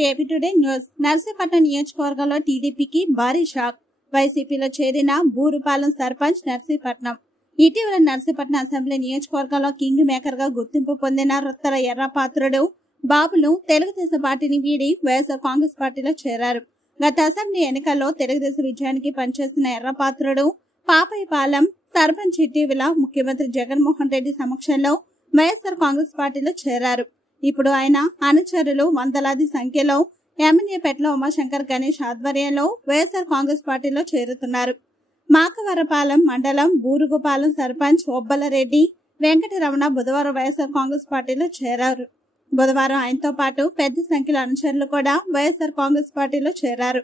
To AP today news. Narsipatnam నియోజకవర్గంలో టీడీపీకి భారీ షాక్. వైసీపీలో చేరిన బూరుపాలెం సర్పంచ్ నర్సీపట్నం. ఇటీవల నర్సీపట్నం అసెంబ్లీ నియోజకవర్గంలో కింగ్ మేకర్ గా గుర్తింపు పొందిన రొత్తల ఎర్రపాత్రుడు బాబులు తెలుగుదేశం పార్టీని వీడి వైఎస్ఆర్ కాంగ్రెస్ పార్టీలో చేరారు. గత అసెంబ్లీ ఎన్నికల్లో తెలుగుదేశం విజయానికి పనిచేసిన ఎర్రపాత్రుడు పాపయ్యపాలెం సర్పంచ్ ఇటీవల ముఖ్యమంత్రి జగన్మోహన్ రెడ్డి సమక్షంలో వైఎస్ఆర్ కాంగ్రెస్ పార్టీలో చేరారు. ఇప్పుడు ఆయన అనుచరులు వందలాది సంఖ్యలో ఎమ్మెల్యే పెట్ల ఉమాశంకర్ గణేష్ ఆధ్వర్యంలో వైఎస్ఆర్ కాంగ్రెస్ పార్టీలో చేరుతున్నారు. మాకవరపాలెం మండలం బూరుగుపాలెం సర్పంచ్ ఒబ్బలరెడ్డి వెంకటరమణ బుధవారం వైఎస్ఆర్ కాంగ్రెస్ పార్టీలో చేరారు. బుధవారం ఆయనతో పాటు పెద్ద సంఖ్యలో అనుచరులు కూడా వైఎస్ఆర్ కాంగ్రెస్ పార్టీలో చేరారు.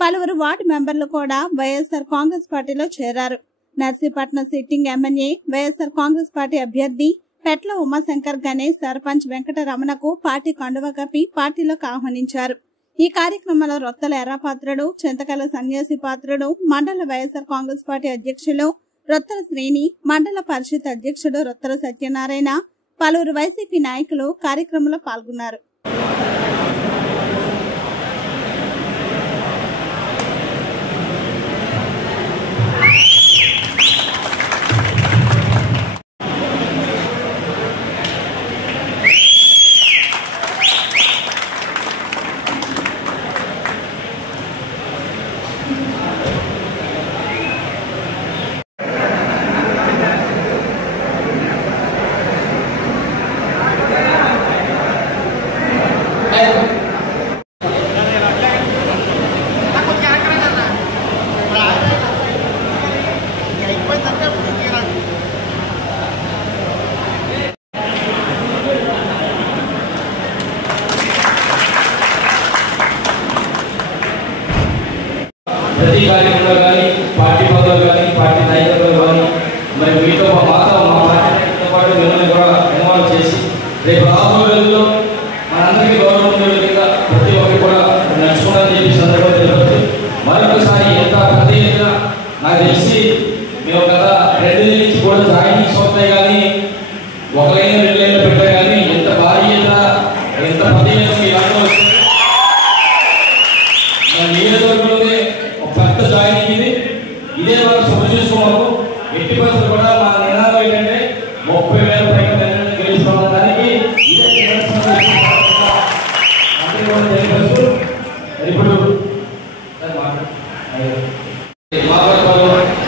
పలువురు వార్డు మెంబర్లు కూడా వైఎస్ఆర్ కాంగ్రెస్ పార్టీలో చేరారు. Narsipatnam sitting MLA YSR Congress party అభ్యర్థి పెట్ల ఉమాశంకర్ గణేష్ సర్పంచ్ వెంకటరమణకు పార్టీ కండువా కప్పి పార్టీలోకి ఆహ్వానించారు. ఈ కార్యక్రమంలో రొత్తల ఎర్రపాత్రుడు, చింతకల సన్యాసి పాత్రుడు, మండల వైఎస్ఆర్ కాంగ్రెస్ పార్టీ అధ్యక్షులు రొత్తల శ్రేణి, మండల పరిషత్ అధ్యక్షుడు రొత్తల సత్యనారాయణ, పలువురు వైసీపీ నాయకులు కార్యక్రమంలో పాల్గొన్నారు. ప్రతి కార్యక్రమంలో కానీ పార్టీ పదవులు కానీ పార్టీ నాయకులు కానీ మరి మీతో మా పార్టీ నాయకులతో పాటు మిమ్మల్ని కూడా ఇన్వాల్వ్ చేసి రేపు రాబోయే రోజుల్లో మనందరికీ గౌరవం ఉండే విధంగా ప్రతి ఒక్కరు కూడా నడుచుకోవాలని చెప్పి సందర్భంగా తెలుపుతూ మరొకసారి ఎంత పెద్ద ఎత్తున నాకు తెలిసి మేము గత 2 నెలల నుంచి కూడా జాయినింగ్స్ వస్తాయి కానీ 1 లైన్ 2 లైన్లు పెట్టారు కానీ ఎంత భారీ ఎత్తున ఎంత పెద్ద ఎత్తున మీ అందరూ మన నియోజకవర్గంలోనే పెద్ద జాయినింగ్ ఇదే వాళ్ళు శుభ చేసుకోవాలి. ఎట్టి పరిస్థితులు కూడా మా నినాదం ఏంటంటే 30,000 పైగా గెలుచుకోవడం దానికి ఇప్పుడు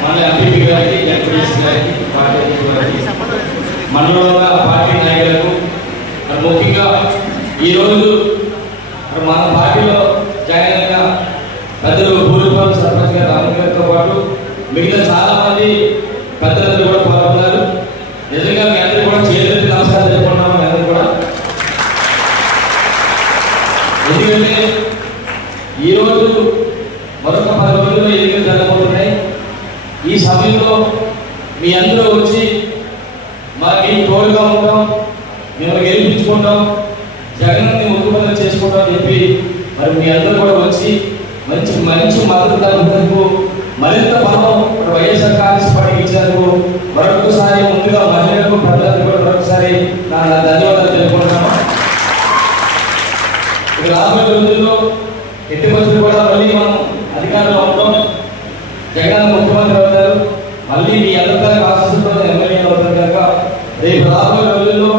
మన ఎంపీ గారికి, ఎంపీఎస్ గారికి, మనలో పార్టీ నాయకులకు ముఖ్యంగా ఈరోజు మన పార్టీలో జాయిన్ అయిన పెద్దలు బూరుగుపాలెం సర్పంచ్ గారు రామన్ గారితో పాటు మిగతా చాలా మంది పెద్దలందరూ కూడా పాల్గొన్నారు. నిజంగా మీ అందరూ కూడా చేతులెత్తి నమస్కారం చెప్పుకుంటున్నాము. మీ అందరూ కూడా ఎందుకంటే ఈరోజు మరొక 10 రోజుల్లో ఎన్నికలు జరగబోతున్నాయి. ఈ సమయంలో మీ అందరూ వచ్చి మీకు తోడుగా ఉంటాం, మేము గెలిపించుకుంటాం, జగన్ని ముఖ్యమంత్రి చేసుకుంటాం అని చెప్పి మరి మీ అందరూ కూడా వచ్చి మంచి మద్దతు మరింత బలం వైఎస్ఆర్ కాంగ్రెస్ పార్టీకి ఇచ్చినందుకు మరొకసారి ముందుగా మహిళలకు ప్రజలకు కూడా మరొకసారి నా ధన్యవాదాలు తెలుపుకుంటున్నాను. ఇక రాబోయే రోజుల్లో ఎట్టి పరిస్థితులు కూడా మళ్ళీ మనం అధికారంలో ఉంటాం, జగన్ ముఖ్యమంత్రి అవుతారు, మళ్ళీ మీ అందరికీ ఆశిస్తుతో ఎమ్మెల్యే అవుతారు కనుక రేపు రాబోయే రోజుల్లో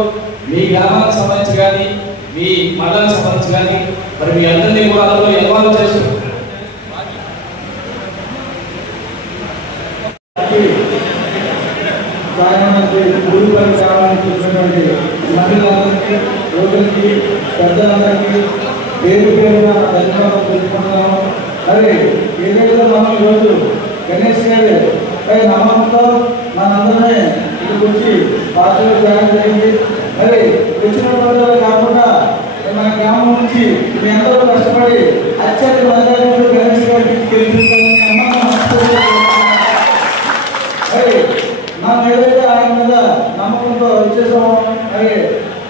మీ గ్రామానికి సంబంధించి కానీ మీ మండలానికి సంబంధించి కానీ మరి మీ అందరినీ కూడా అందులో ఇన్వాల్వ్ చేస్తారు. ఊరుపల్లి గ్రామానికి వచ్చినటువంటి మహిళలందరికీ, యువకులకి, పెద్దలందరికీ పేరు పేరున ధన్యవాదాలు తెలుసుకుంటున్నాము. మరి ఏదైతే మనం ఈరోజు గణేష్ గారి నమ్మకంతో మనందరినీ ఇక్కడికి వచ్చి పార్టీలో జాయిన్ జరిగింది. మరి వచ్చిన రోజులు కాకుండా మన గ్రామం నుంచి మీ అందరూ కష్టపడి అత్యంత మంది గణేష్ గారికి గెలిపించాలని మనం ఏదైతే ఆయన మీద నమ్మకంతో వచ్చేసామో మరి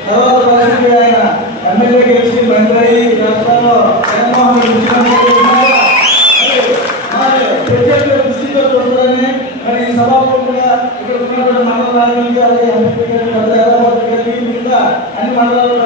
తర్వాత పరిస్థితి ఆయన ఎమ్మెల్యే గెలిచి మంత్రి అయ్యి రాష్ట్రాల్లో జగన్మోహన్ ప్రత్యేక దృష్టితో చూడాలని మరి ఈ సభాపూర్వకంగా ఇక్కడ ఉన్నటువంటి మండల నాయకులకి అలాగే ఎంపీ గారి పెద్ద మిగతా అన్ని మండలాల్లో